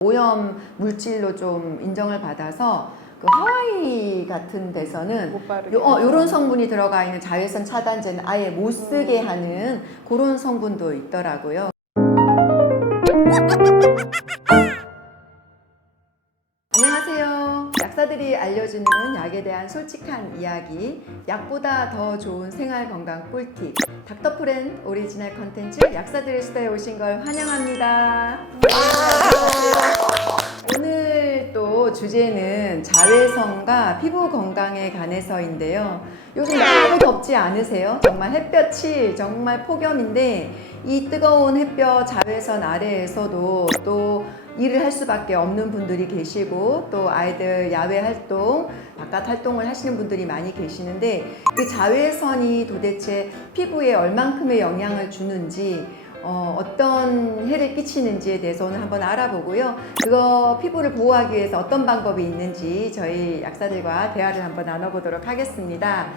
오염 물질로 좀 인정을 받아서 그 하와이 같은 데서는 요런 성분이 들어가 있는 자외선 차단제는 아예 못 쓰게 하는 그런 성분도 있더라고요. 안녕하세요. 약사들이 알려주는 약에 대한 솔직한 이야기, 약보다 더 좋은 생활건강 꿀팁, 닥터프렌 오리지널 컨텐츠 약사들의 수다에 오신 걸 환영합니다. 오늘 또 주제는 자외선과 피부 건강에 관해서인데요. 요즘 너무 덥지 않으세요? 정말 햇볕이 정말 폭염인데 이 뜨거운 햇볕 자외선 아래에서도 또 일을 할 수밖에 없는 분들이 계시고 또 아이들 야외 활동, 바깥 활동을 하시는 분들이 많이 계시는데 그 자외선이 도대체 피부에 얼만큼의 영향을 주는지 어떤 해를 끼치는지에 대해서 오늘 한번 알아보고요. 그거 피부를 보호하기 위해서 어떤 방법이 있는지 저희 약사들과 대화를 한번 나눠보도록 하겠습니다.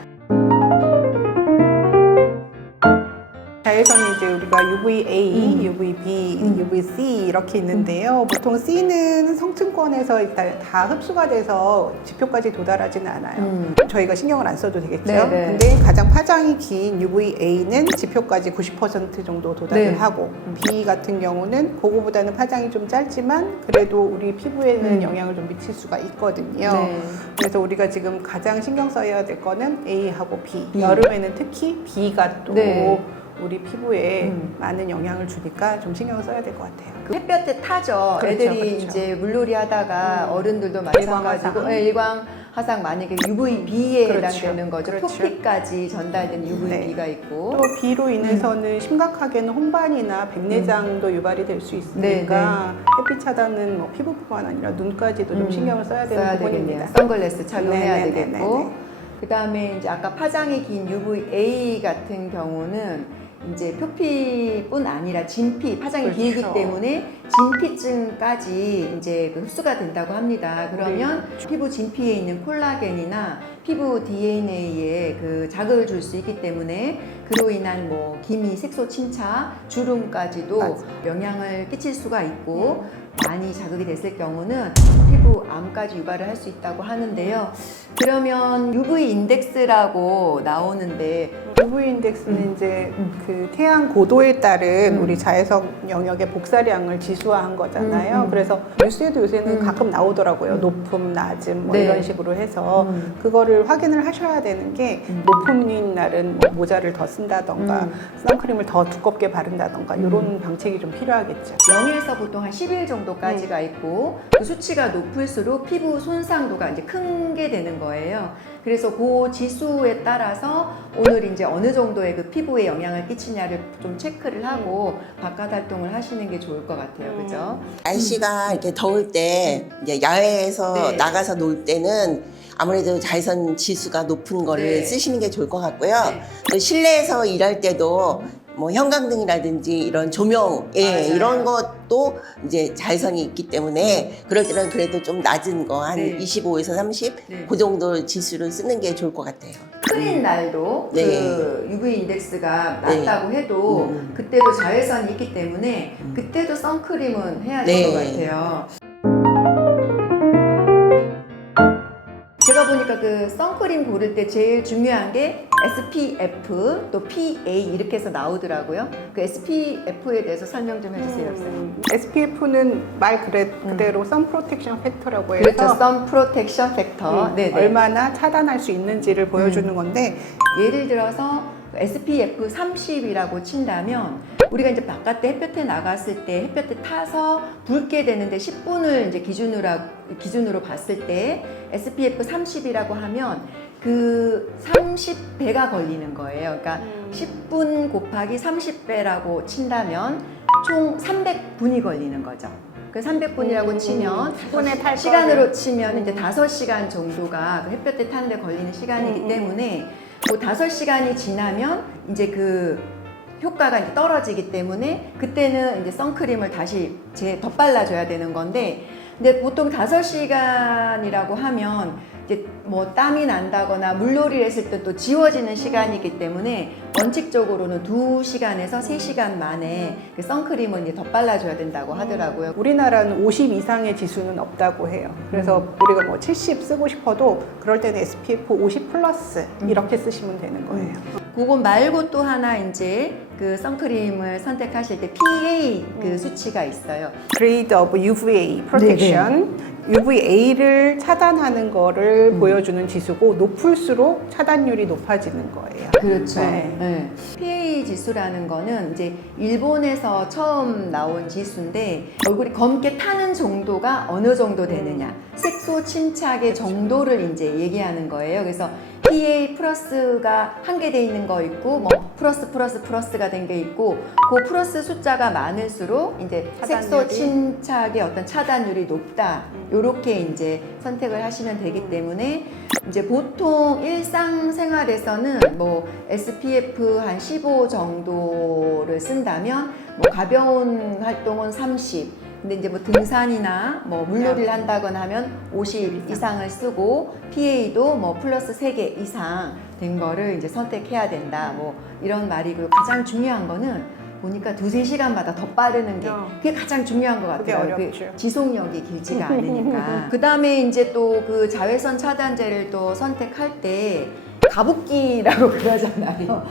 자외선이 이제 우리가 UVA, UVB, UVC 이렇게 있는데요. 보통 C는 성층권에서 일단 다 흡수가 돼서 지표까지 도달하지는 않아요. 저희가 신경을 안 써도 되겠죠. 네네. 근데 가장 파장이 긴 UVA는 지표까지 90% 정도 도달을 네. 하고 B 같은 경우는 그거보다는 파장이 좀 짧지만 그래도 우리 피부에는 영향을 좀 미칠 수가 있거든요. 네. 그래서 우리가 지금 가장 신경 써야 될 거는 A하고 B. 여름에는 특히 B가 또 네. 우리 피부에 많은 영향을 주니까 좀 신경을 써야 될 것 같아요. 그 햇볕에 타죠. 그렇죠, 애들이 그렇죠. 이제 물놀이 하다가 어른들도 마찬가지고 일광화상. 일광화상 만약에 UVB에 그렇죠. 해당되는 거죠. 그렇죠. 표피까지 전달되는 UVB가 있고 또 B로 인해서는 심각하게는 홍반이나 백내장도 유발이 될 수 있으니까 햇빛 차단은 뭐 피부뿐만 아니라 눈까지도 좀 신경을 써야 되는 써야 부분입니다. 되겠네요. 선글라스 착용해야 네네네네네. 되겠고 그 다음에 이제 아까 파장이 긴 UVA 같은 경우는 이제 표피뿐 아니라 진피, 파장이 그렇죠. 길기 때문에 진피층까지 이제 그 흡수가 된다고 합니다. 그러면 피부 진피에 있는 콜라겐이나 피부 DNA에 그 자극을 줄 수 있기 때문에 그로 인한 뭐 기미, 색소 침착, 주름까지도 맞아. 영향을 끼칠 수가 있고 많이 자극이 됐을 경우는 피부 암까지 유발을 할 수 있다고 하는데요. 그러면 UV 인덱스라고 나오는데 UV 인덱스는 이제 그 태양 고도에 따른 우리 자외선 영역의 복사량을 지수화한 거잖아요. 그래서 뉴스에도 요새는 가끔 나오더라고요. 높음, 낮음 뭐 네. 이런 식으로 해서 그거를 확인을 하셔야 되는 게 높음인 날은 뭐 모자를 더 쓴다던가 선크림을 더 두껍게 바른다던가 이런 방책이 좀 필요하겠죠. 0에서 보통 한 10일 정도까지가 있고 그 수치가 높을수록 피부 손상도가 이제 큰 게 되는 거예요. 그래서 그 지수에 따라서 오늘 이제 어느 정도의 그 피부에 영향을 끼치냐를 좀 체크를 하고 바깥 활동을 하시는 게 좋을 것 같아요. 그죠? 날씨가 이렇게 더울 때 이제 야외에서 네. 나가서 놀 때는 아무래도 자외선 지수가 높은 거를 네. 쓰시는 게 좋을 것 같고요. 네. 또 실내에서 일할 때도 뭐 형광등이라든지 이런 조명, 맞아요. 이런 것도 이제 자외선이 있기 때문에 그럴 때는 그래도 좀 낮은 거 한 네. 25에서 30, 네. 그 정도 지수를 쓰는 게 좋을 것 같아요. 흐린 날도 네. 그 UV 인덱스가 네. 낮다고 해도 그때도 자외선이 있기 때문에 그때도 선크림은 해야 될 것 네. 같아요. 제가 보니까 그 선크림 고를 때 제일 중요한 게 SPF 또 PA 이렇게 해서 나오더라고요. 그 SPF에 대해서 설명 좀 해주세요. 선생님. SPF는 말 그대로 선 프로텍션 팩터라고 해서 그렇죠. 선 프로텍션 팩터. 네네. 얼마나 차단할 수 있는지를 보여주는 건데 예를 들어서 SPF 30이라고 친다면 우리가 이제 바깥에 햇볕에 나갔을 때 햇볕에 타서 붉게 되는데 10분을 이제 기준으로 봤을 때 SPF 30이라고 하면 그 30배가 걸리는 거예요. 그러니까 10분 곱하기 30배라고 친다면 총 300분이 걸리는 거죠. 그 300분이라고 치면 10분에 탈 시간으로 치면 이제 5시간 정도가 그 햇볕에 타는데 걸리는 시간이기 때문에 그 5시간이 지나면 이제 그 효과가 이제 떨어지기 때문에 그때는 이제 선크림을 다시 덧발라줘야 되는 건데 근데 보통 5시간이라고 하면 이제 뭐 땀이 난다거나 물놀이를 했을 때 또 지워지는 시간이기 때문에 원칙적으로는 2시간에서 3시간 만에 그 선크림을 이제 덧발라줘야 된다고 하더라고요. 우리나라는 50 이상의 지수는 없다고 해요. 그래서 우리가 뭐 70 쓰고 싶어도 그럴 때는 SPF 50 플러스 이렇게 쓰시면 되는 거예요. 그거 말고 또 하나 이제 그 선크림을 선택하실 때 PA 그 수치가 있어요. Grade of UVA Protection. UVA를 차단하는 거를 보여주는 지수고 높을수록 차단율이 높아지는 거예요. 그렇죠. 네. 네. PA 지수라는 거는 이제 일본에서 처음 나온 지수인데 얼굴이 검게 타는 정도가 어느 정도 되느냐, 색소 침착의 정도를 이제 얘기하는 거예요. 그래서 PA 플러스가 한 개 돼 있는 거 있고, 뭐 플러스가 된 게 있고, 그 플러스 숫자가 많을수록 이제 색소 차단율이? 침착의 어떤 차단율이 높다. 요렇게 이제 선택을 하시면 되기 때문에 이제 보통 일상생활에서는 뭐 SPF 한 15 정도를 쓴다면 뭐 가벼운 활동은 30. 근데 이제 뭐 등산이나 뭐 물놀이를 한다거나 하면 50 이상을 쓰고 PA도 뭐 플러스 3개 이상 된 거를 이제 선택해야 된다. 뭐 이런 말이고요. 가장 중요한 거는 보니까 2-3시간마다 더 빠르는 게 그게 가장 중요한 것 그게 같아요. 어렵죠. 지속력이 길지가 않으니까. 그 다음에 이제 또 그 자외선 차단제를 또 선택할 때 가습기라고 그러잖아요.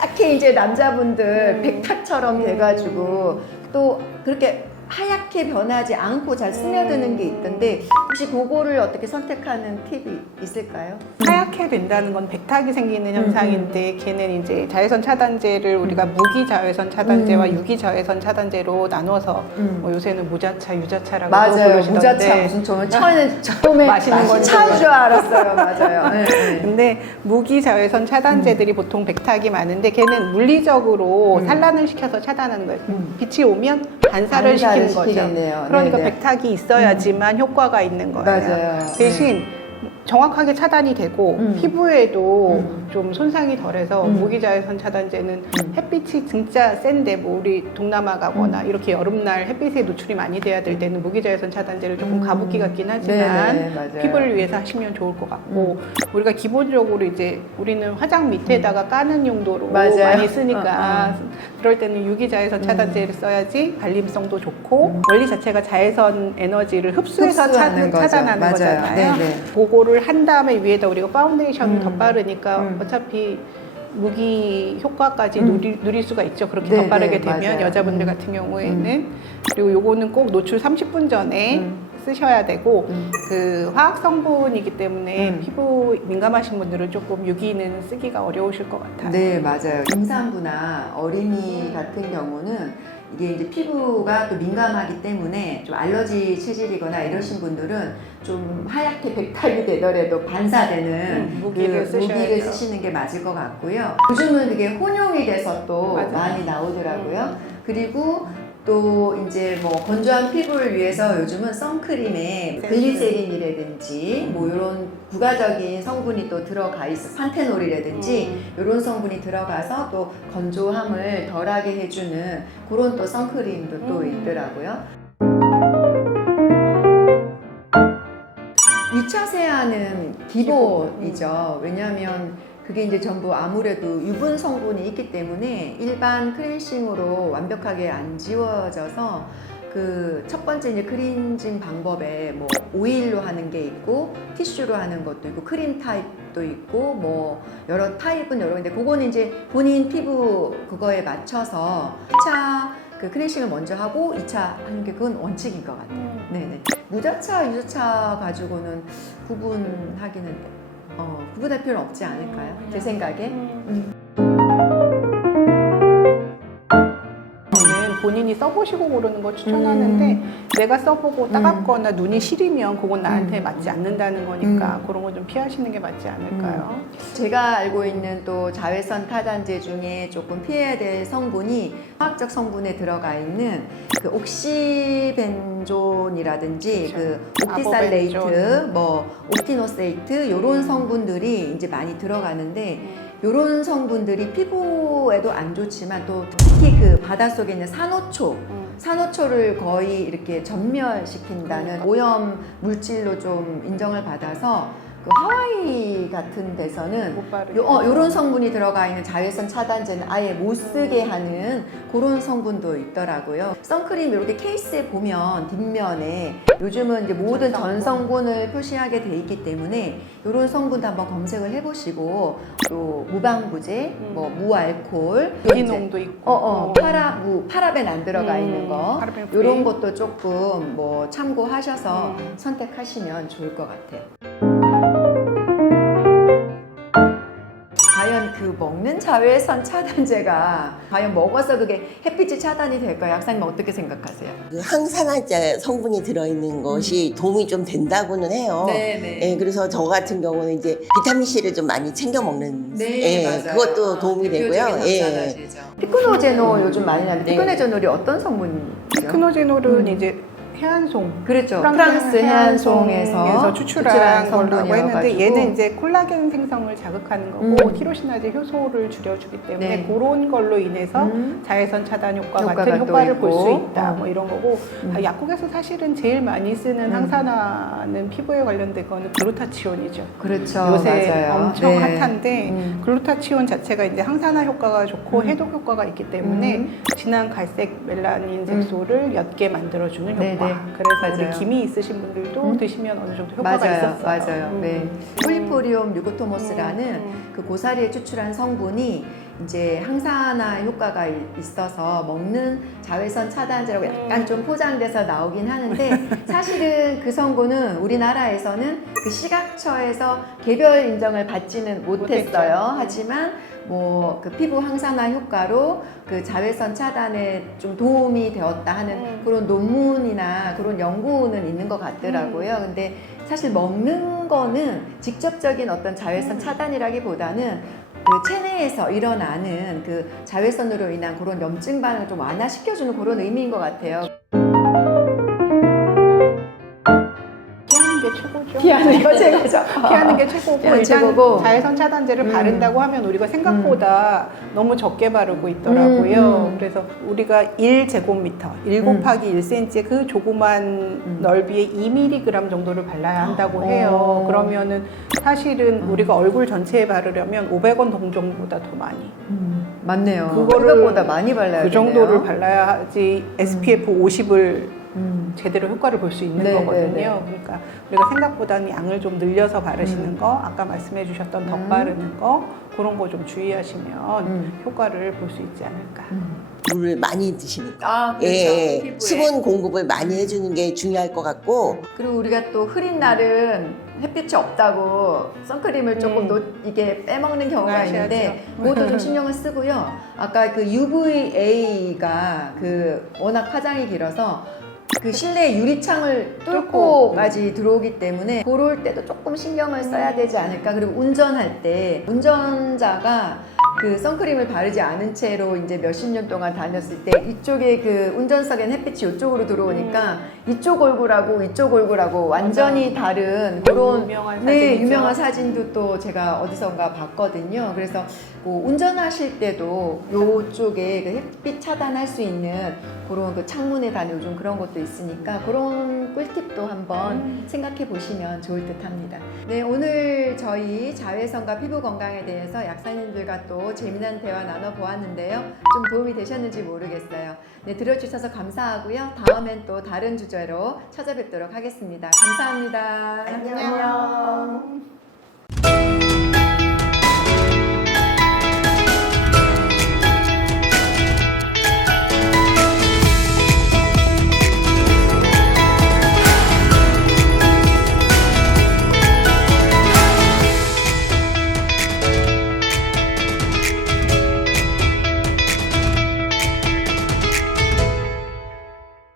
하얗게 이제 남자분들 백탁처럼 돼가지고 또 그렇게 하얗게 변하지 않고 잘 스며드는 게 있던데 혹시 그거를 어떻게 선택하는 팁이 있을까요? 하얗게 된다는 건 백탁이 생기는 현상인데 걔는 이제 자외선 차단제를 우리가 무기 자외선 차단제와 유기 자외선 차단제로 나눠서 뭐 요새는 무자차, 유자차라고 맞아요. 부르시던데 무자차 무슨 저는 처음에 맛있는 건지 차인 줄 알았어요. 맞아요. 네, 네. 근데 무기 자외선 차단제들이 보통 백탁이 많은데 걔는 물리적으로 산란을 시켜서 차단하는 거예요. 빛이 오면 반사를 시키는 거죠. 시키겠네요. 그러니까 네네. 백탁이 있어야지만 효과가 있는 거예요. 맞아요. 대신 정확하게 차단이 되고 피부에도 좀 손상이 덜해서 무기자외선 차단제는 햇빛이 진짜 센데 뭐 우리 동남아 가거나 이렇게 여름날 햇빛에 노출이 많이 돼야 될 때는 무기자외선 차단제를 조금 가붓기 같긴 하지만 네네, 맞아요. 피부를 위해서 하시면 좋을 것 같고 우리가 기본적으로 이제 우리는 화장 밑에다가 까는 용도로 맞아요. 많이 쓰니까 그럴 때는 유기자외선 차단제를 써야지 발림성도 좋고 원리 자체가 자외선 에너지를 흡수해서 흡수하는 거죠. 차단하는 맞아요. 거잖아요. 네네. 그거를 한 다음에 위에다 우리가 파운데이션을 덧바르니까 어차피 무기 효과까지 누릴 수가 있죠. 그렇게 네, 덧바르게 네, 되면 맞아요. 여자분들 같은 경우에는 그리고 요거는 꼭 노출 30분 전에 쓰셔야 되고 그 화학 성분이기 때문에 피부 민감하신 분들은 조금 유기는 쓰기가 어려우실 것 같아요. 네, 맞아요. 임산부나 어린이 같은 경우는 이게 이제 피부가 또 민감하기 때문에 좀 알러지 체질이거나 이러신 분들은 좀 하얗게 백탁이 되더라도 반사되는 무기를 쓰셔야죠. 무기를 쓰시는 게 맞을 것 같고요. 요즘은 그게 혼용이 돼서 또 맞아요. 많이 나오더라고요. 그리고 또 이제 뭐 건조한 피부를 위해서 요즘은 선크림에 글리세린이라든지 뭐 이런 부가적인 성분이 또 들어가 있어, 판테놀이라든지 이런 성분이 들어가서 또 건조함을 덜하게 해주는 그런 또 선크림도 또 있더라고요. 2차 세안은 기본이죠. 왜냐하면 그게 이제 전부 아무래도 유분 성분이 있기 때문에 일반 클렌싱으로 완벽하게 안 지워져서 그 첫 번째 이제 클렌징 방법에 뭐 오일로 하는 게 있고 티슈로 하는 것도 있고 크림 타입도 있고 뭐 여러 타입은 여러 개인데 그거는 이제 본인 피부 그거에 맞춰서 1차 그 클렌싱을 먼저 하고 2차 하는 게 그건 원칙인 것 같아요. 네네. 무자차, 유자차 가지고는 구분하기는 구분할 필요는 없지 않을까요? 제 생각에. 저는 본인이 써보시고 고르는 거 추천하는데 내가 써보고 따갑거나 눈이 시리면 그건 나한테 맞지 않는다는 거니까 그런 거 좀 피하시는 게 맞지 않을까요? 제가 알고 있는 또 자외선 타단제 중에 조금 피해야 될 성분이 화학적 성분에 들어가 있는 그 옥시벤존이라든지 그 옥티살레이트, 아보벤존. 뭐 옥티노세이트 이런 성분들이 이제 많이 들어가는데 이런 성분들이 피부에도 안 좋지만 또 특히 그 바닷속에 있는 산호초를 거의 이렇게 전멸시킨다는 오염 물질로 좀 인정을 받아서 그 하와이 같은 데서는 못 바르게. 요런 성분이 들어가 있는 자외선 차단제는 아예 못 쓰게 하는 그런 성분도 있더라고요. 선크림 이렇게 케이스에 보면 뒷면에 요즘은 이제 모든 전성분을 표시하게 돼 있기 때문에 이런 성분도 한번 검색을 해보시고 또 무방부제, 뭐 무알콜, 유기농도 있고 파라벤 안 들어가 있는 거 파라벤 프리. 이런 것도 조금 뭐 참고하셔서 선택하시면 좋을 것 같아요. 과연 그 먹는 자외선 차단제가 과연 먹어서 그게 햇빛이 차단이 될까요? 약사님 어떻게 생각하세요? 그 항산화제 성분이 들어있는 것이 도움이 좀 된다고는 해요. 네네. 예, 그래서 저 같은 경우는 이제 비타민 C를 좀 많이 챙겨 먹는, 네, 예, 맞아요. 그것도 도움이 되고요. 예. 피크노제놀 요즘 많이 나는데 네. 피크노제놀이 어떤 성분이죠? 피크노제놀은 이제 해안송 그렇죠. 프랑스 해안송에서 추출한 걸로 했는데 성분이어가지고. 얘는 이제 콜라겐 생성을 자극하는 거고 음. 티로시나제 효소를 줄여주기 때문에 네. 그런 걸로 인해서 자외선 차단 효과 효과가 같은 또 효과를 볼 수 있고. 있다 뭐 이런 거고 약국에서 사실은 제일 많이 쓰는 항산화는 피부에 관련된 거는 글루타치온이죠. 그렇죠. 요새 맞아요. 엄청 네. 핫한데 글루타치온 자체가 이제 항산화 효과가 좋고 해독 효과가 있기 때문에 진한 갈색 멜라닌 색소를 옅게 만들어주는 효과. 네네. 그래서 맞아요. 우리 기미 있으신 분들도 드시면 어느 정도 효과가 맞아요, 있었어요. 맞아요. 네. 폴리포리움 류코토모스라는 그 고사리에 추출한 성분이 이제 항산화 효과가 있어서 먹는 자외선 차단제라고 약간 좀 포장돼서 나오긴 하는데 사실은 그 성분은 우리나라에서는 그 시각처에서 개별 인정을 받지는 못했어요. 하지만 뭐 그 피부 항산화 효과로 그 자외선 차단에 좀 도움이 되었다 하는 그런 논문이나 그런 연구는 있는 것 같더라고요. 근데 사실 먹는 거는 직접적인 어떤 자외선 차단이라기보다는 그 체내에서 일어나는 그 자외선으로 인한 그런 염증 반응을 좀 완화시켜주는 그런 의미인 것 같아요. 피하는 게 최고죠. 피하는 거 최고죠. 피하는 게 최고고 피하는 일단 최고고. 자외선 차단제를 바른다고 하면 우리가 생각보다 너무 적게 바르고 있더라고요. 그래서 우리가 1제곱미터, 1 곱하기 1cm의 그 조그만 넓이의 2mg 정도를 발라야 한다고 해요. 그러면은 사실은 우리가 얼굴 전체에 바르려면 500원 동정보다 더 많이. 맞네요. 그거를 생각보다 많이 발라야 그 되네요. 정도를 발라야지 SPF 50을 제대로 효과를 볼 수 있는 네, 거거든요. 네, 네. 그러니까 우리가 생각보다는 양을 좀 늘려서 바르시는 거, 아까 말씀해 주셨던 덧 바르는 거, 그런 거 좀 주의하시면 효과를 볼 수 있지 않을까. 물을 많이 드시니까. 아, 그렇죠. 예, 피부에. 수분 공급을 많이 해주는 게 중요할 것 같고, 그리고 우리가 또 흐린 날은 햇빛이 없다고 선크림을 조금 이게 빼먹는 경우가 하셔야죠. 있는데 그것도 좀 신경을 쓰고요. 아까 그 UVA가 그 워낙 파장이 길어서 그 실내 유리창을 뚫고까지 들어오기 때문에 그럴 때도 조금 신경을 써야 되지 않을까. 그리고 운전할 때 운전자가 그 선크림을 바르지 않은 채로 이제 몇십 년 동안 다녔을 때 이쪽에 그 운전석엔 햇빛이 이쪽으로 들어오니까 이쪽 얼굴하고 이쪽 얼굴하고 완전히 다른 그런 유명한 네, 사진이죠. 유명한 사진도 또 제가 어디선가 봤거든요. 그래서 뭐 운전하실 때도 이쪽에 그 햇빛 차단할 수 있는 그런 그 창문에 단 요즘 그런 것도 있으니까 그런 꿀팁도 한번 생각해 보시면 좋을 듯 합니다. 네, 오늘 저희 자외선과 피부 건강에 대해서 약사님들과 또 재미난 대화 나눠보았는데요. 좀 도움이 되셨는지 모르겠어요. 네, 들어주셔서 감사하고요. 다음엔 또 다른 주제로 찾아뵙도록 하겠습니다. 감사합니다. 안녕.